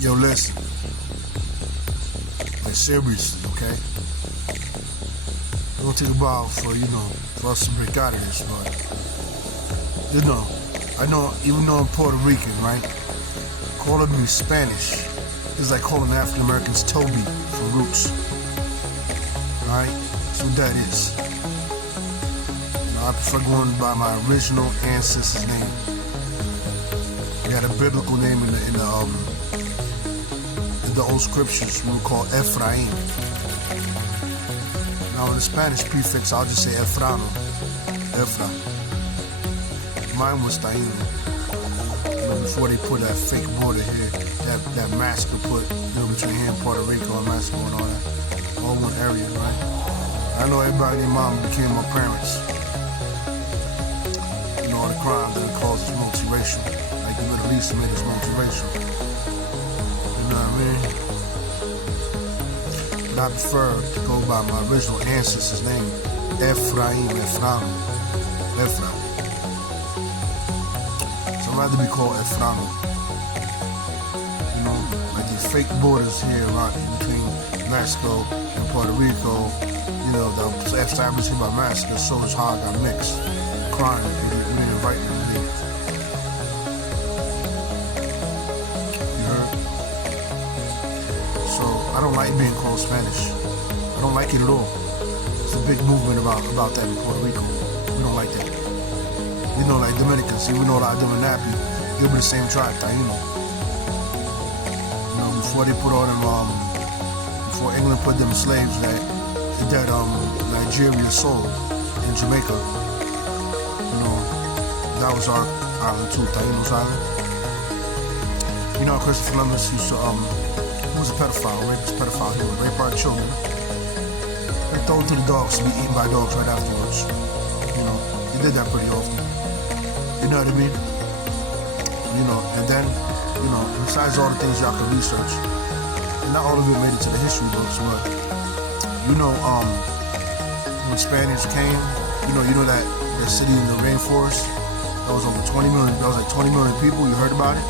Yo, listen. Like, seriously, okay? It don't take a while for us to break out of this, but, I know, even though I'm Puerto Rican, right? Calling me Spanish is like calling African Americans Toby for roots. Alright? That's what that is. I prefer going by my original ancestor's name. We had a biblical name in the old scriptures we would call Ephraim. Now in the Spanish prefix, I'll just say Efrano. Efra. Mine was Taino. Before they put that fake border here, that mask to put between here and Puerto Rico and Mexico and all that. All one area, right? I know everybody and their mom became my parents. All the crime that it causes multiracial. Like the Middle East made us multiracial. You know what I mean? But I prefer to go by my original ancestor's name, Ephraim. So I'd rather be called Efrano. Like the fake borders here around between Mexico and Puerto Rico, that was established here by Mexico, so it's how I got mixed. Crime, we didn't invite them here. You heard? So I don't like being called Spanish. I don't like it at all. It's a big movement about that in Puerto Rico. We don't like that. Like Dominicans, even though like Dominican, they were the same tribe, Taino. Before they put all them, before England put them slaves that Nigeria sold in Jamaica, that was our island too, Taino's island. Christopher Columbus used to, he was a pedophile, rapist pedophile. He would rape our children and throw them to the dogs to be eaten by dogs right afterwards. He did that pretty often. You know what I mean? And then, besides all the things y'all can research, and not all of it made it to the history books, but, when Spaniards came, that city in the rainforest, that was over 20 million, that was like 20 million people, you heard about it?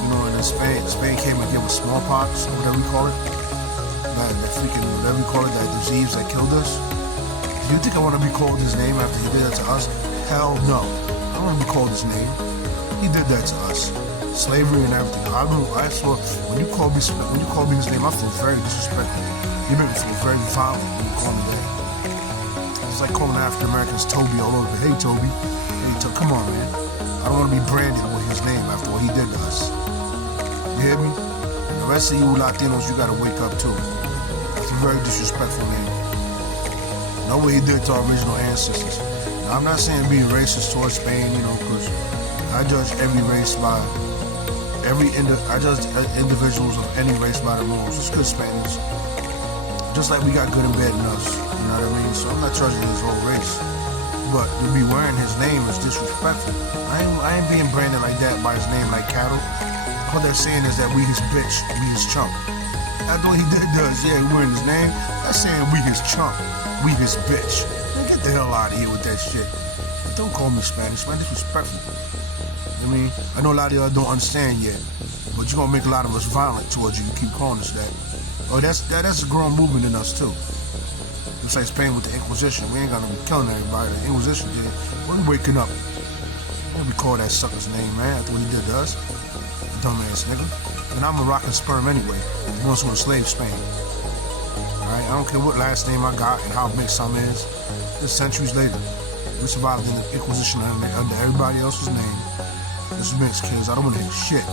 And then Spain came and gave us smallpox, or whatever we call it, that freaking, whatever we call it, that disease that killed us. Do you think I want to be called his name after he did that to us? Hell no. I don't want to be called his name. He did that to us. Slavery and everything. I swear, when you call me his name, I feel very disrespectful. You make me feel very violent when you call me that. It's like calling African Americans Toby all over. Hey Toby. Hey, come on, man. I don't want to be branded with his name after what he did to us. You hear me? And the rest of you Latinos, you gotta wake up too. That's a very disrespectful name. Know what he did to our original ancestors. Now, I'm not saying being racist towards Spain, because I judge every race by I judge individuals of any race by the rules. It's good Spaniards. Just like we got good and bad in us. You know what I mean? So I'm not judging his whole race. But to be wearing his name is disrespectful. I ain't being branded like that by his name like cattle. All they're saying is that we his bitch, we his chump. That's what he does. Yeah, he wearing his name. That's saying we his chump, we his bitch. Man, get the hell out of here with that shit. Don't call me Spanish, man. Disrespectful. I know a lot of y'all don't understand yet, but you're gonna make a lot of us violent towards you. You keep calling us that. Oh, that's a growing movement in us too. Just like Spain with the Inquisition, we ain't gonna be killing everybody. The Inquisition did. We're waking up. What we call that sucker's name, man? After what he did to us, dumbass nigga. And I'm a Moroccan sperm anyway. The ones who enslaved Spain. All right, I don't care what last name I got and how mixed I'm is. Just centuries later, we survived in the Inquisition under everybody else's name. This mixed kids, I don't want to hear shit.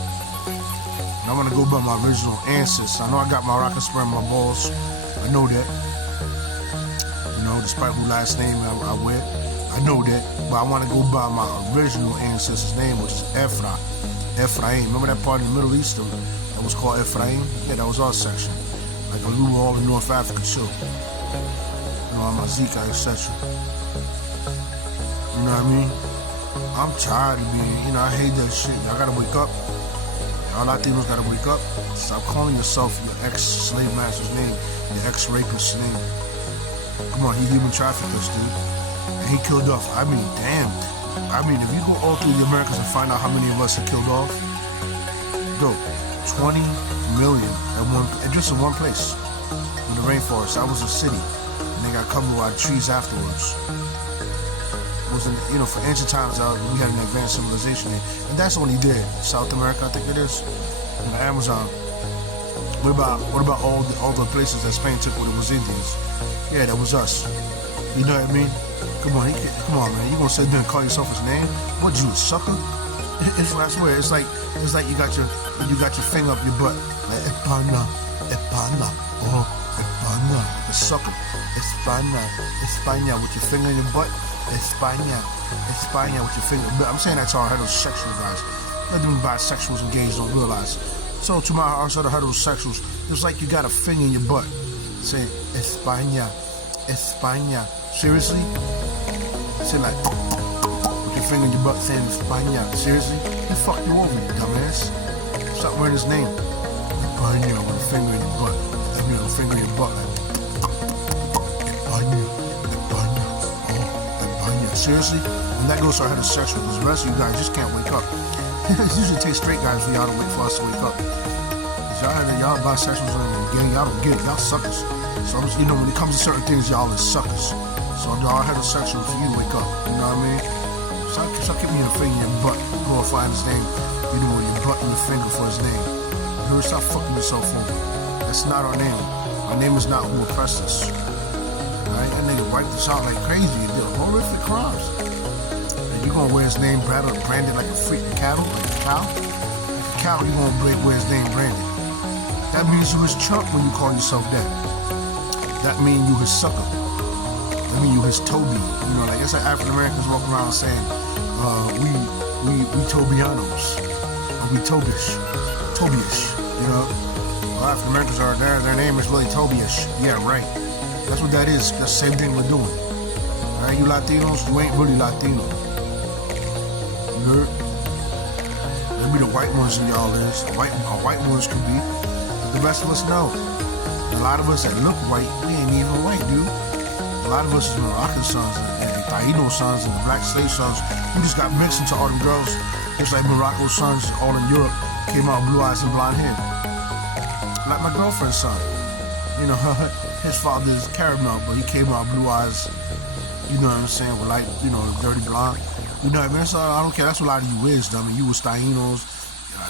And I want to go by my original ancestors. I know I got my Moroccan sperm in my balls. I know that. Despite who last name I wear. I know that. But I want to go by my original ancestor's name, which is Ephraim. Remember that part in the Middle East that was called Ephraim? Yeah, that was our section. Like we were all in North Africa too. Amazika, etc. You know what I mean? I'm tired of being, I hate that shit. Y'all gotta wake up. Y'all Latinos gotta wake up. Stop calling yourself your ex-slave master's name, your ex-rapist's name. Come on, he human trafficked us, dude. And he killed off. Damn. If you go all through the Americas and find out how many of us he killed off, Dude, 20 million just in one place. In the rainforest. That was a city. And they got covered by trees afterwards. It was for ancient times, we had an advanced civilization there. And that's what he did. South America, I think it is. In the Amazon. What about all the places that Spain took when it was Indians? Yeah, that was us. You know what I mean? Come on, man. You gonna sit there and call yourself his name? What, you a sucker? I swear, it's like you got your finger up your butt. Like Espana, a sucker. España with your finger in your butt. España with your finger. But I'm saying that to our heterosexual guys. Nothing bisexuals and gays don't realize. So to our other heterosexuals, it's like you got a finger in your butt saying España. Seriously? Say like with your finger in your butt saying España. Seriously? He fucked you over, you dumbass. Stop wearing his name. España with a finger in your butt. A finger in your butt. España. Seriously? And that goes to our heterosexuals, because the rest of you guys just can't wake up. It usually takes straight guys for y'all to wait for us to wake up. Y'all bisexuals and gay, y'all don't get it. Y'all suckers. So when it comes to certain things, y'all is suckers. So y'all heterosexuals, you wake up. You know what I mean? Stop keeping your finger in your butt, glorifying his name. With your butt and your finger for his name. You stop fucking yourself over. That's not our name. Our name is not who oppressed us. Alright? That nigga wiped us out like crazy. He did horrific crimes. You gonna wear his name branded like a freaking cattle, like a cow? Like a cow, you gonna wear his name branded. That means you his chump when you call yourself that. That means you his sucker. That means you his Toby. Like it's like African Americans walking around saying, we Tobianos. Or we Tobish. Well, African Americans are there, their name is really Tobiish. Yeah, right. That's what that is. That's the same thing we're doing. Alright, you Latinos, you ain't really Latino. Maybe the white ones in y'all is. Our white ones could be. But the rest of us know. A lot of us that look white, we ain't even white, dude. A lot of us is Moroccan sons and Taino sons and the black slave sons who just got mixed into all them girls. Just like Morocco sons all in Europe came out blue eyes and blonde hair. Like my girlfriend's son. His father is caramel, but he came out blue eyes, you know what I'm saying, with dirty blonde. You know what I mean? So I don't care. That's what a lot of you is, dummy. You was Tainos,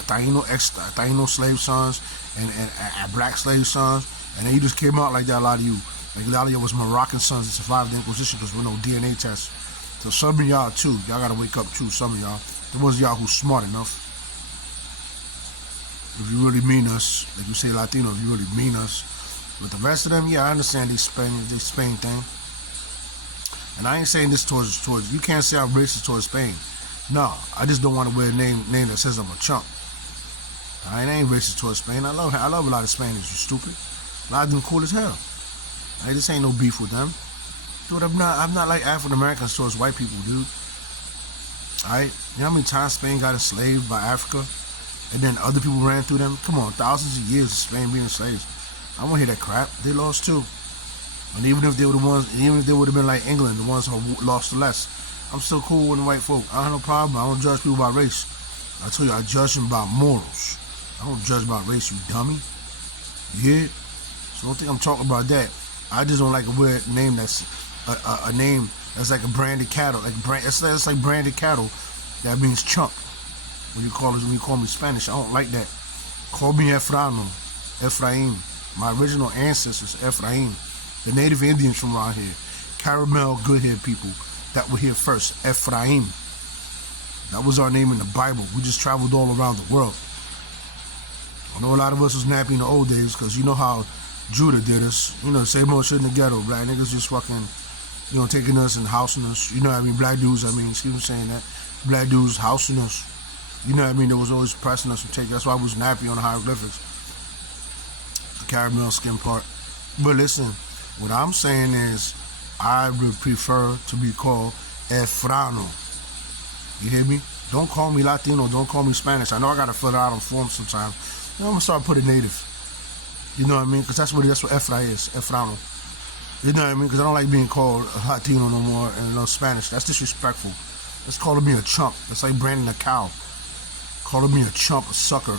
Taino slave sons, and black slave sons, and then you just came out like that. A lot of you was Moroccan sons that survived the Inquisition because with no DNA tests. So some of y'all too, y'all gotta wake up too. Some of y'all, the ones of y'all who's smart enough. If you really mean us, like you say Latino, if you really mean us. But the rest of them, yeah, I understand this Spain thing. And I ain't saying this towards you can't say I'm racist towards Spain. No, I just don't want to wear a name that says I'm a chump. I ain't racist towards Spain. I love a lot of Spaniards, you stupid. A lot of them cool as hell. This ain't no beef with them. Dude, I'm not like African Americans towards white people, dude. Alright? You know how many times Spain got enslaved by Africa? And then other people ran through them? Come on, thousands of years of Spain being slaves. I won't hear that crap. They lost too. And even if they would have been like England, the ones who lost the less, I'm still cool with the white folk. I don't have no problem. I don't judge people by race. I tell you, I judge them by morals. I don't judge by race, you dummy. Yeah? So don't think I'm talking about that. I just don't like a weird name that's a name that's like a branded cattle. It's like branded cattle. That means chump. When you call me Spanish, I don't like that. Call me Ephraim. My original ancestors, Ephraim. The native Indians from around here. Caramel, good-haired people that were here first. Ephraim. That was our name in the Bible. We just traveled all around the world. I know a lot of us was nappy in the old days because you know how Judah did us. Same old shit in the ghetto. Black niggas just fucking, taking us and housing us. You know what I mean? Black dudes, excuse me saying that. Black dudes housing us. You know what I mean? They was always pressing us to take. That's why I was nappy on the hieroglyphics. The caramel skin part. But listen, what I'm saying is, I would prefer to be called Efrano. You hear me? Don't call me Latino. Don't call me Spanish. I know I gotta fill it out on forms sometimes. I'm gonna start putting native. You know what I mean? Because that's what Efra is. Efrano. You know what I mean? Because I don't like being called a Latino no more and no Spanish. That's disrespectful. That's calling me a chump. That's like branding a cow. Calling me a chump, a sucker.